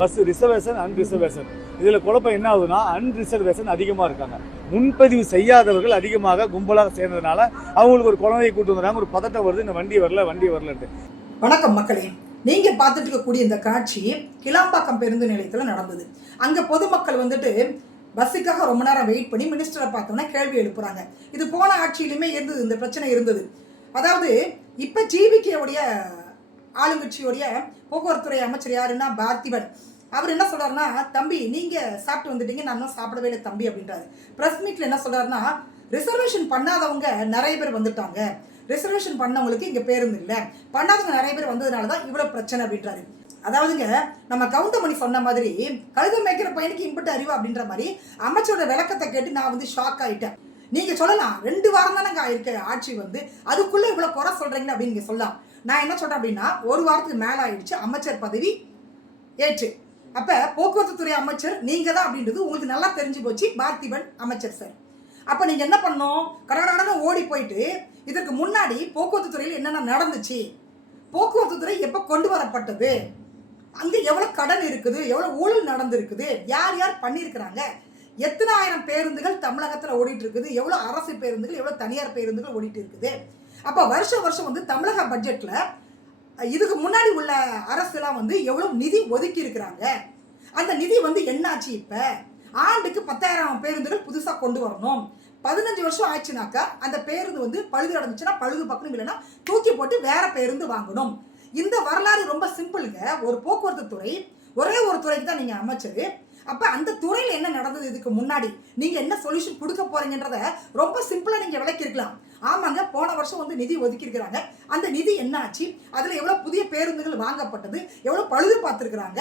Bus reservation அன்ரிசர்வேஷன் இதில் குழப்பம் என்ன ஆகுதுன்னா அன்ரிசர்வேஷன் அதிகமாக இருக்காங்க. முன்பதிவு செய்யாதவர்கள் அதிகமாக கும்பலாக சேர்ந்ததுனால அவங்களுக்கு ஒரு குழந்தையை கூட்டு வந்துடுறாங்க. ஒரு பதட்டம் வருது, இந்த வண்டி வரலன்ட்டு. வணக்கம் மக்களே, நீங்க பார்த்துட்டு இருக்கக்கூடிய இந்த காட்சி கிளாம்பாக்கம் பேருந்து நிலையத்தில் நடந்தது. அங்க பொதுமக்கள் பஸ்ஸுக்காக ரொம்ப நேரம் வெயிட் பண்ணி மினிஸ்டரை பார்த்தோன்னா கேள்வி எழுப்புறாங்க. இது போன ஆட்சியிலுமே இருந்தது, இந்த பிரச்சனை இருந்தது. அதாவது இப்ப ஜிவிகேவுடைய ஆளுங்கட்சியோடைய போக்குவரத்துறை அமைச்சர் யாருன்னா பார்த்திபன். அவர் என்ன சொல்றாருன்னா, தம்பி நீங்க சாப்பிட்டு வந்துட்டீங்க, நான் இன்னும் சாப்பிடவே இல்லை தம்பி அப்படின்றாரு. பிரஸ் மீட்ல என்ன சொல்றாருன்னா, ரிசர்வேஷன் பண்ணாதவங்க நிறைய பேர் வந்துட்டாங்க, ரிசர்வேஷன் பண்ணவங்களுக்கு இங்க பேருந்து இல்லை, பண்ணாதவங்க நிறைய பேர் வந்ததுனால தான் இவ்வளவு பிரச்சனை அப்படின்றாரு. அதாவதுங்க, நம்ம கவுண்டமணி சொன்ன மாதிரி கழுதை மேய்க்கிற பையனுக்கு இம்பட்டு அறிவு அப்படின்ற மாதிரி அமைச்சரோட விளக்கத்தை கேட்டு நான் ஷாக் ஆயிட்டேன். நீங்க சொல்லலாம் 2 வாரம் தானே இருக்க ஆட்சி அதுக்குள்ள இவ்வளவு குறை சொல்றீங்க அப்படின்னு நீங்க சொல்லலாம். நான் என்ன சொல்றேன் அப்படின்னா, 1 வாரத்துக்கு மேல ஆயிடுச்சு அமைச்சர் பதவி ஏற்று. அப்ப போக்குவரத்து துறை அமைச்சர் நீங்க தான் அப்படின்றது உங்களுக்கு நல்லா தெரிஞ்சு போச்சு பார்த்திபன் அமைச்சர் சார். அப்ப நீங்க என்ன பண்ணணும், கடகடன்னு ஓடி போயிட்டு இதற்கு முன்னாடி போக்குவரத்து துறையில் என்னென்ன நடந்துச்சு, போக்குவரத்து துறை எப்ப கொண்டு வரப்பட்டது, அங்க எவ்வளவு கடன் இருக்குது, எவ்வளவு ஊழல் நடந்திருக்குது, யார் யார் பண்ணியிருக்கிறாங்க, எத்தனை ஆயிரம் பேருந்துகள் தமிழகத்துல ஓடிட்டு இருக்குது, எவ்வளவு அரசு பேருந்துகள் எவ்வளவு தனியார் பேருந்துகள் ஓடிட்டு இருக்குது. அப்ப வருஷம் வருஷம் தமிழக பட்ஜெட்ல இதுக்கு முன்னாடி உள்ள அரசுலாம் எவ்வளவு நிதி ஒதுக்கி இருக்கிறாங்க, அந்த நிதி என்னாச்சு, இப்ப ஆண்டுக்கு 10,000 பேருந்துகள் புதுசா கொண்டு வரணும். 15 வருஷம் ஆச்சுனாக்கா அந்த பேருந்து பழுது அடைஞ்சுன்னா பழுது பக்கணும், இல்லைன்னா தூக்கி போட்டு வேற பேருந்து வாங்கணும். இந்த வரலாறு ரொம்ப சிம்பிளுங்க. ஒரு போக்குவரத்து துறை ஒரே ஒரு துறைக்கு தான் நீங்க அமைச்சர். அப்ப அந்த துறையில என்ன நடந்தது, இதுக்கு முன்னாடி நீங்க என்ன சொல்யூஷன் கொடுக்க போறீங்கன்றத ரொம்ப சிம்பிளா நீங்க விளக்கிருக்கலாம். ஆமாங்க, போன வருஷம் நிதி ஒதுக்கி இருக்கிறாங்க, அந்த நிதி என்ன ஆச்சு, அதுல எவ்வளவு புதிய பேருந்துகள் வாங்கப்பட்டது, எவ்வளவு பழுது பார்த்திருக்கிறாங்க.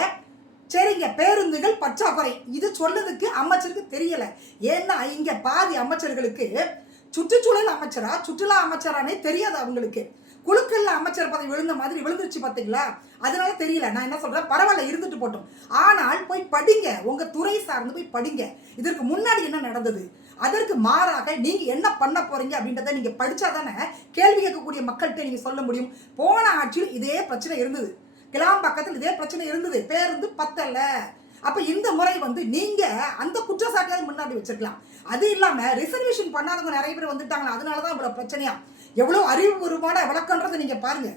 சரிங்க, பேருந்துகள் பற்றாக்குறை இது சொல்லதுக்கு அமைச்சருக்கு தெரியல. ஏன்னா இங்க பாதி அமைச்சர்களுக்கு சுற்றுச்சூழல் அமைச்சரா சுற்றுலா அமைச்சரானே தெரியாது. அவங்களுக்கு குழுக்கள்ல அமைச்சர் பதவி விழுந்த மாதிரி விழுந்துருச்சு பாத்தீங்களா, அதனால தெரியல. நான் என்ன சொல்றேன், பரவாயில்ல இருந்துட்டு போட்டோம். ஆனால் போய் படிங்க, உங்க துறை சார்ந்து போய் படிங்க, இதற்கு முன்னாடி என்ன நடந்தது, அதற்கு மாறாக நீங்க என்ன பண்ண போறீங்க அப்படின்றத நீங்க படிச்சாதானே கேள்வி கேட்கக்கூடிய மக்கள்கிட்ட நீங்க சொல்ல முடியும். போன ஆட்சியில் இதே பிரச்சனை இருந்தது, கிளாம்பாக்கத்தில் இதே பிரச்சனை இருந்தது, பேருந்து பத்தல. அப்ப இந்த முறை நீங்க அந்த குற்றச்சாட்டை முன்னாடி வச்சிருக்கலாம். அது இல்லாம ரிசர்வேஷன் பண்ணாதவங்க நிறைய பேர் வந்துட்டாங்களா, அதனாலதான் இவ்வளவு பிரச்சனையா. எவ்வளவு அறிவுபூர்வமான விளக்கம்ன்றதை நீங்க பாருங்க.